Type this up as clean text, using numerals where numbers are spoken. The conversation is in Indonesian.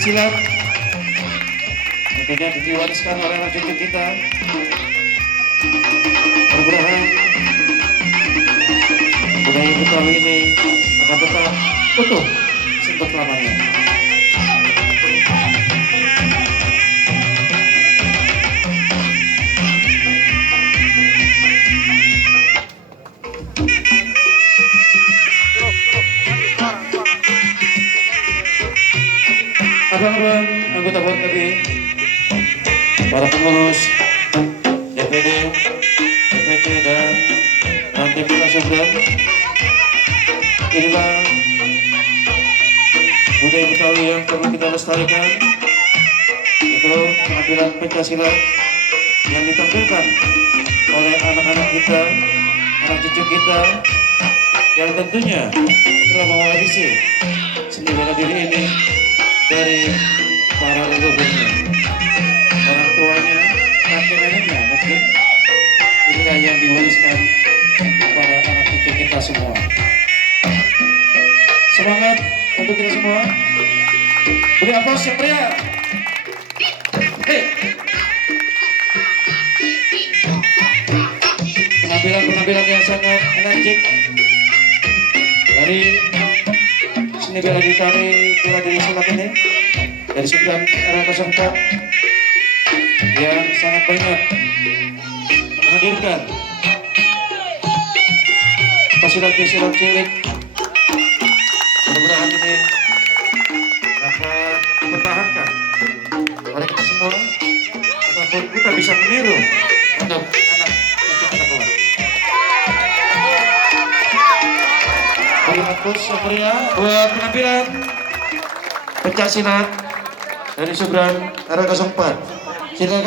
silat tentunya diwariskan oleh anak cucu kita. Mudah-mudahan budaya Betawi ini akan tetap utuh sampai lamanya. Abang-abang anggota BKB, para pengurus DPD, DPC dan nanti kita Subdan, inilah budaya Betawi yang perlu kita lestarikan. Itu penampilan pencaksilat yang ditampilkan oleh anak-anak kita, anak cucu kita, yang tentunya telah mewarisi seni bela diri ini dari para leluhurnya, orang tuanya, kakek neneknya mungkin. Inilah yang diwariskan kepada anak cucu kita semua. Semangat untuk kita semua. Beri aplaus yang meriah. Hei. Penampilan yang sangat energik dari seni bela diri silat ini dari Subdan RW04 yang sangat banyak menghadirkan pesilat-pesilat cilik. Mudah-mudahan ini dapat dipertahankan oleh kita semua ataupun kita bisa meniru untuk anak cucu kita kelak. Beri aplaus yang meriah buat penampilan pencaksilat dari Subdan RW04. Silakan.